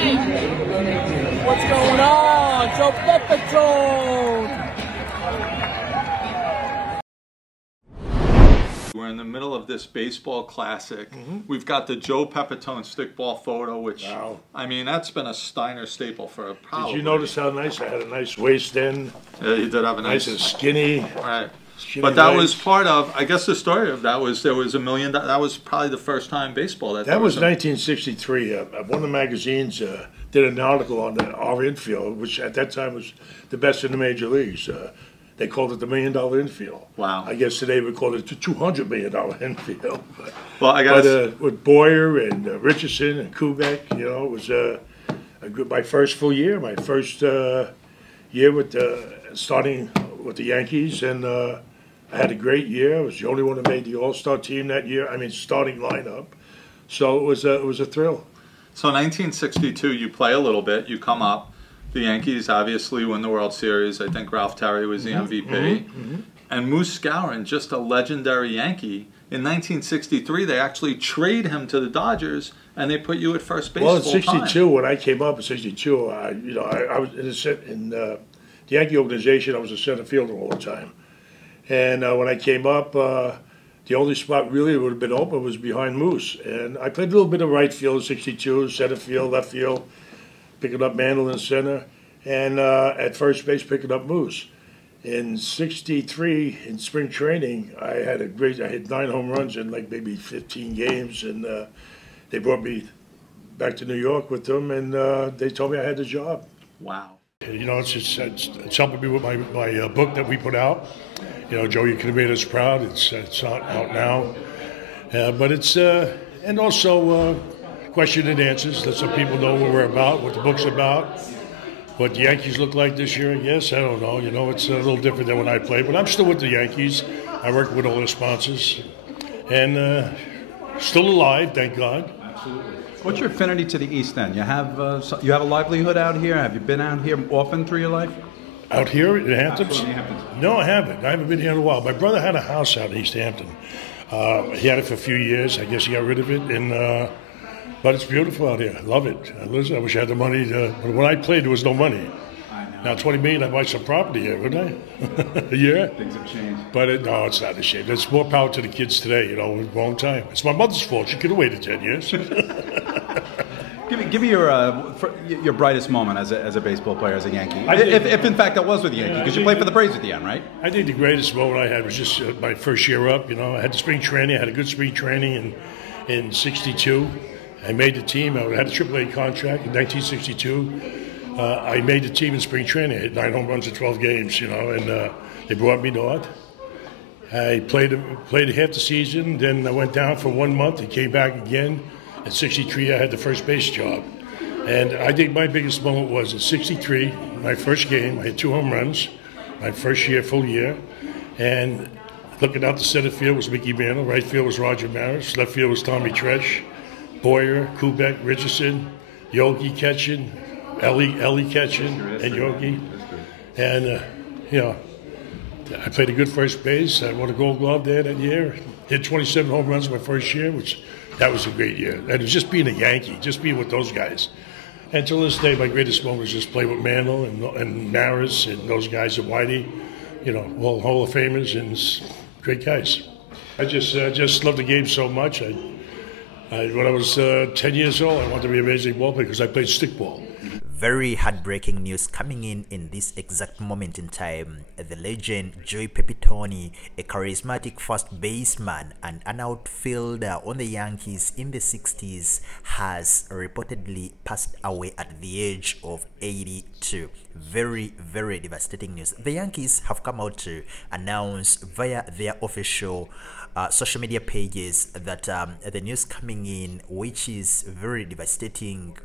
What's going on? Joe Pepitone! We're in the middle of this baseball classic. We've got the Joe Pepitone stickball photo, which, I mean, that's been a Steiner staple for probably. Did you notice how nice I had a nice waist in? Yeah, you did have a nice and skinny. Right. Skinny but that legs. was part of, I guess the story of that was there was $1 million. That was probably the first time baseball. That was 1963. One of the magazines did an article on our infield, which at that time was the best in the major leagues. They called it the $1 million infield. Wow. I guess today we call it the $200 million infield. Well, I guess. With Boyer and Richardson and Kubek, you know, it was my first full year, my first year with starting with the Yankees, and I had a great year. I was the only one who made the All-Star team that year. I mean, starting lineup. So it was a thrill. So 1962, you play a little bit. You come up. The Yankees obviously win the World Series. I think Ralph Terry was the MVP. And Moose Skowron, just a legendary Yankee. In 1963, they actually trade him to the Dodgers, and they put you at first base. Well, in '62, when I came up in '62, I was in the Yankee organization. I was a center fielder all the time. And when I came up, the only spot really that would have been open was behind Moose. And I played a little bit of right field in '62, center field, left field, picking up Mantle in center, and at first base picking up Moose. In '63, in spring training, I hit 9 home runs in like maybe 15 games, and they brought me back to New York with them, and they told me I had the job. Wow. You know, it's helping me with my book that we put out. You know, Joe, you could have made us proud. It's not out now, but it's and also question and answers. Let some people know what we're about, what the book's about, what the Yankees look like this year. I guess I don't know. You know, it's a little different than when I played, but I'm still with the Yankees. I work with all their sponsors, and still alive, thank God. Absolutely. What's your affinity to the East End? You have a livelihood out here? Have you been out here often through your life? Out here in Hamptons? Absolutely, Hamptons. No, I haven't. I haven't been here in a while. My brother had a house out in East Hampton. He had it for a few years. I guess he got rid of it, and but it's beautiful out here. I love it. I wish I had the money. But when I played, there was no money. I know. Now, $20 million, I'd buy some property here, wouldn't I? A year? Things have changed. But no, it's not a shame. There's more power to the kids today, you know, at the wrong time. It's my mother's fault. She could have waited 10 years. Give me your brightest moment as a baseball player, as a Yankee. If in fact that was with the Yankees, because you played for the Braves at the end, right? I think the greatest moment I had was just my first year up. You know, I had the spring training. I had a good spring training in '62. I made the team. I had a AAA contract in 1962. I made the team in spring training. I hit 9 home runs in 12 games, you know, and they brought me north. I played half the season. Then I went down for 1 month and came back again. In '63, I had the first base job. And I think my biggest moment was in '63, my first game. I had 2 home runs, my first year, full year. And looking out the center field was Mickey Mantle. Right field was Roger Maris. Left field was Tommy Tresh. Boyer, Kubek, Richardson, Yogi catching, Ellie catching, and Yogi. And, you know, I played a good first base. I won a Gold Glove there that year. Hit 27 home runs my first year, that was a great year. And it was just being a Yankee, just being with those guys. And till this day, my greatest moment was just playing with Mantle and Maris and those guys at Whitey, you know, all Hall of Famers and great guys. I just love the game so much. When I was 10 years old, I wanted to be a major league ball player because I played stickball. Very heartbreaking news coming in this exact moment in time. The legend Joe Pepitone, a charismatic first baseman and an outfielder on the Yankees in the 60s, has reportedly passed away at the age of 82. Very, very devastating news. The Yankees have come out to announce via their official social media pages that the news coming in, which is very devastating,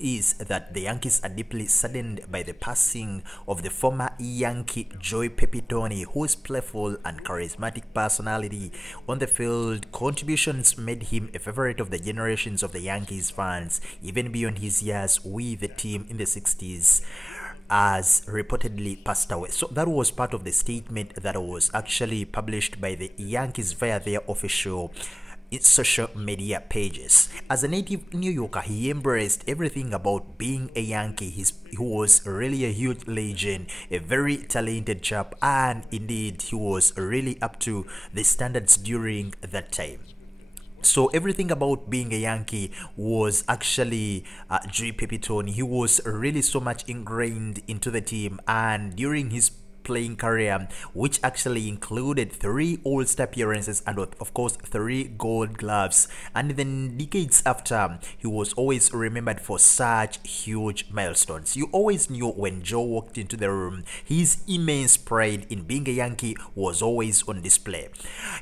is that the Yankees are deeply saddened by the passing of the former Yankee Joe Pepitone, whose playful and charismatic personality on the field contributions made him a favorite of the generations of the Yankees fans, even beyond his years with the team in the 60s. Has reportedly passed away. So that was part of the statement that was actually published by the Yankees via their official its social media pages. As a native New Yorker, he embraced everything about being a Yankee. He was really a huge legend, a very talented chap, and indeed he was really up to the standards during that time. So everything about being a Yankee was actually Joe Pepitone. He was really so much ingrained into the team, and during his playing career, which actually included 3 All-Star appearances and of course 3 Gold Gloves, and then decades after, he was always remembered for such huge milestones. You always knew when Joe walked into the room, his immense pride in being a Yankee was always on display.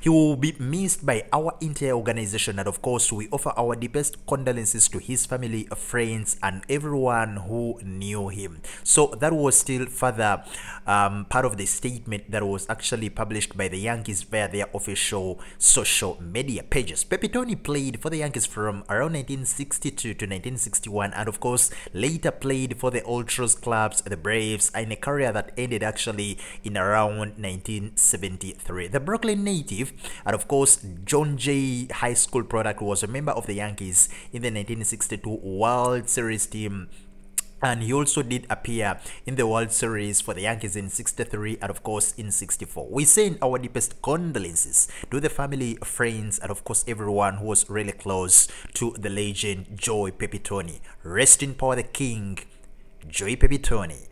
He will be missed by our entire organization, and of course we offer our deepest condolences to his family, friends, and everyone who knew him. So that was still further part of the statement that was actually published by the Yankees via their official social media pages. Papitone played for the Yankees from around 1962 to 1961, and of course later played for the Ultras clubs, the Braves, in a career that ended actually in around 1973. The Brooklyn native, and of course John Jay High School product, was a member of the Yankees in the 1962 World Series team, and he also did appear in the World Series for the Yankees in 63 and of course in 64. We send our deepest condolences to the family, friends, and of course everyone who was really close to the legend Joe Pepitone. Rest in power the king, Joe Pepitone.